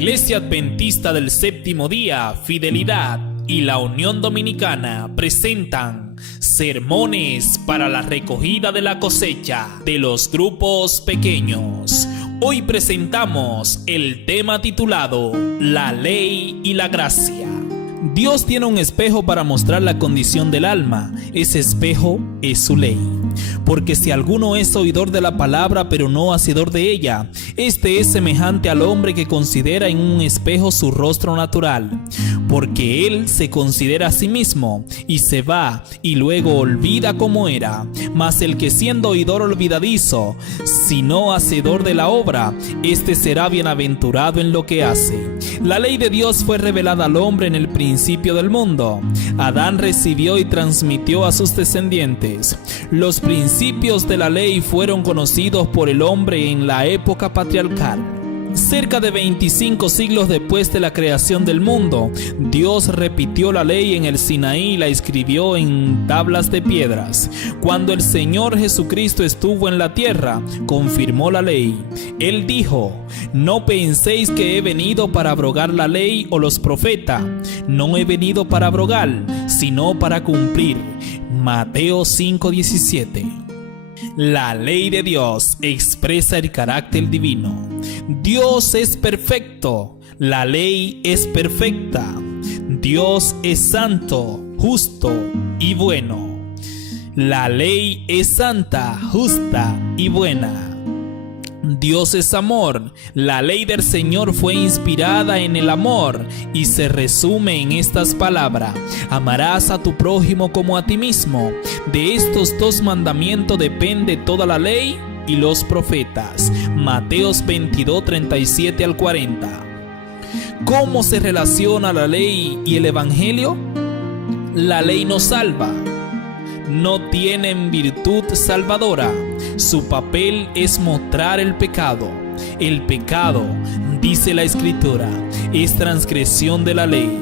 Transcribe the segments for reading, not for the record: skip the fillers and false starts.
Iglesia Adventista del Séptimo Día, Fidelidad y la Unión Dominicana presentan sermones para la recogida de la cosecha de los grupos pequeños. Hoy presentamos el tema titulado La Ley y la Gracia. Dios tiene un espejo para mostrar la condición del alma. Ese espejo es su ley. Porque si alguno es oidor de la palabra pero no hacedor de ella, este es semejante al hombre que considera en un espejo su rostro natural. Porque él se considera a sí mismo y se va y luego olvida cómo era. Mas el que siendo oidor olvidadizo, si no hacedor de la obra, este será bienaventurado en lo que hace. La ley de Dios fue revelada al hombre en el principio del mundo. Adán recibió y transmitió a sus descendientes. Los principios de la ley fueron conocidos por el hombre en la época patriarcal. Cerca de 25 siglos después de la creación del mundo, Dios repitió la ley en el Sinaí y la escribió en tablas de piedras. Cuando el Señor Jesucristo estuvo en la tierra, confirmó la ley. Él dijo: no penséis que he venido para abrogar la ley o los profetas. No he venido para abrogar, sino para cumplir. Mateo 5:17. La ley de Dios expresa el carácter divino. Dios es perfecto, la ley es perfecta. Dios es santo, justo y bueno. La ley es santa, justa y buena. Dios es amor. La ley del Señor fue inspirada en el amor y se resume en estas palabras: amarás a tu prójimo como a ti mismo. De estos dos mandamientos depende toda la ley y los profetas. Mateos 22, 37 al 40. ¿Cómo se relaciona la ley y el evangelio? La ley nos salva. No tienen virtud salvadora. Su papel es mostrar el pecado. El pecado, dice la Escritura, es transgresión de la ley.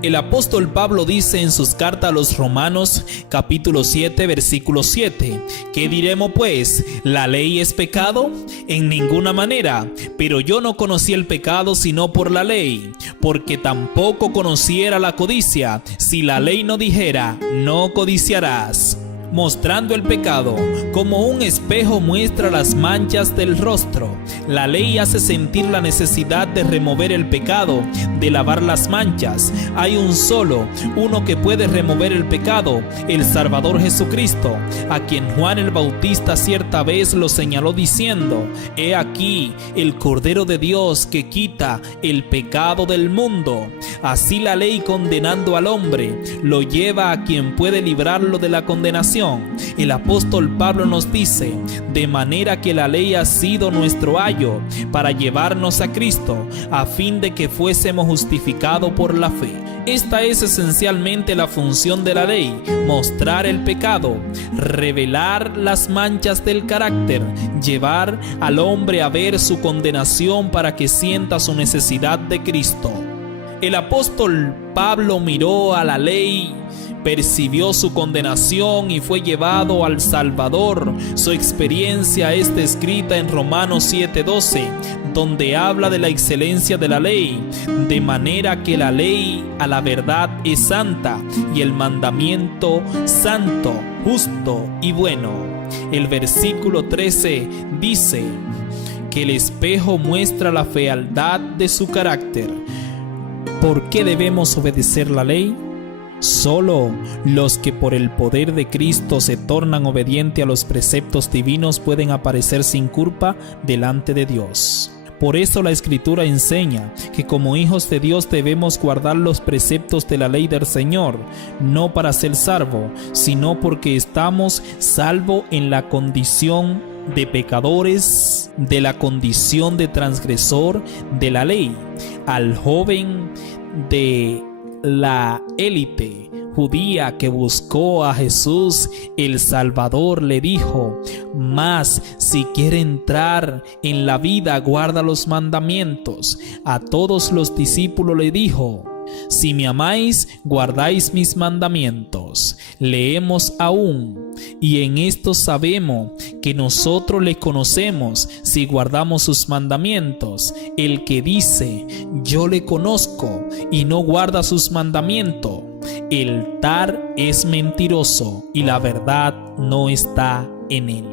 El apóstol Pablo dice en sus cartas a los Romanos, capítulo 7, versículo 7, ¿qué diremos pues? ¿La ley es pecado? En ninguna manera, pero yo no conocí el pecado sino por la ley, porque tampoco conociera la codicia, si la ley no dijera, no codiciarás. Mostrando el pecado, como un espejo muestra las manchas del rostro. La ley hace sentir la necesidad de remover el pecado, de lavar las manchas. Hay un solo, uno que puede remover el pecado, el Salvador Jesucristo, a quien Juan el Bautista cierta vez lo señaló diciendo: he aquí el Cordero de Dios que quita el pecado del mundo. Así la ley, condenando al hombre, lo lleva a quien puede librarlo de la condenación. El apóstol Pablo nos dice: de manera que la ley ha sido nuestro ayo para llevarnos a Cristo, a fin de que fuésemos justificados por la fe. Esta es esencialmente la función de la ley: mostrar el pecado, revelar las manchas del carácter, llevar al hombre a ver su condenación para que sienta su necesidad de Cristo. El apóstol Pablo miró a la ley, percibió su condenación y fue llevado al Salvador. Su experiencia es descrita en Romanos 7:12, donde habla de la excelencia de la ley, de manera que la ley a la verdad es santa y el mandamiento santo, justo y bueno. El versículo 13 dice que el espejo muestra la fealdad de su carácter. ¿Por qué debemos obedecer la ley? Solo los que por el poder de Cristo se tornan obedientes a los preceptos divinos pueden aparecer sin culpa delante de Dios. Por eso la Escritura enseña que como hijos de Dios debemos guardar los preceptos de la ley del Señor, no para ser salvos, sino porque estamos salvos en la condición de pecadores, de la condición de transgresor de la ley. Al joven de la élite judía que buscó a Jesús el Salvador le dijo: mas si quiere entrar en la vida, guarda los mandamientos. A todos los discípulos le dijo: si me amáis, guardáis mis mandamientos. Leemos aún, y en esto sabemos que nosotros le conocemos si guardamos sus mandamientos. El que dice, yo le conozco, y no guarda sus mandamientos, el tal es mentiroso, y la verdad no está en él.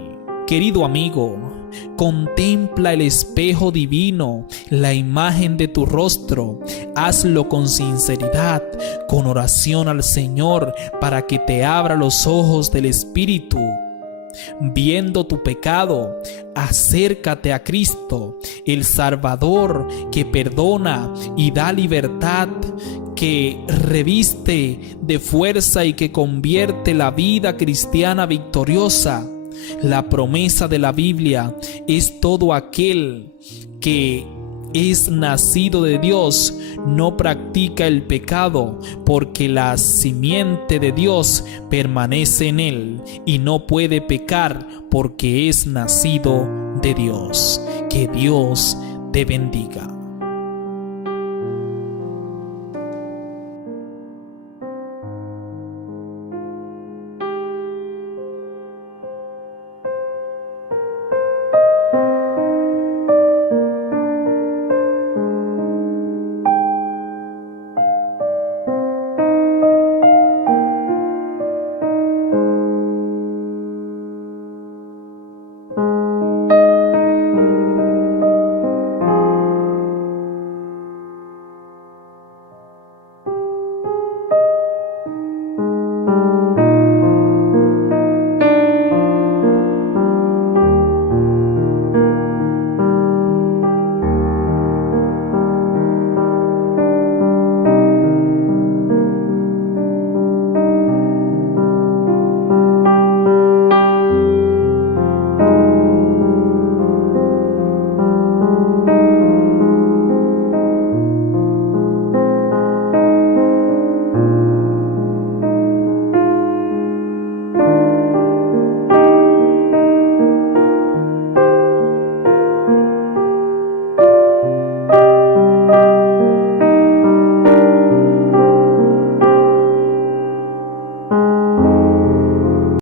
Querido amigo, contempla el espejo divino, la imagen de tu rostro. Hazlo con sinceridad, con oración al Señor, para que te abra los ojos del Espíritu. Viendo tu pecado, acércate a Cristo, el Salvador, que perdona y da libertad, que reviste de fuerza y que convierte la vida cristiana victoriosa. La promesa de la Biblia es: todo aquel que es nacido de Dios no practica el pecado, porque la simiente de Dios permanece en él y no puede pecar porque es nacido de Dios. Que Dios te bendiga.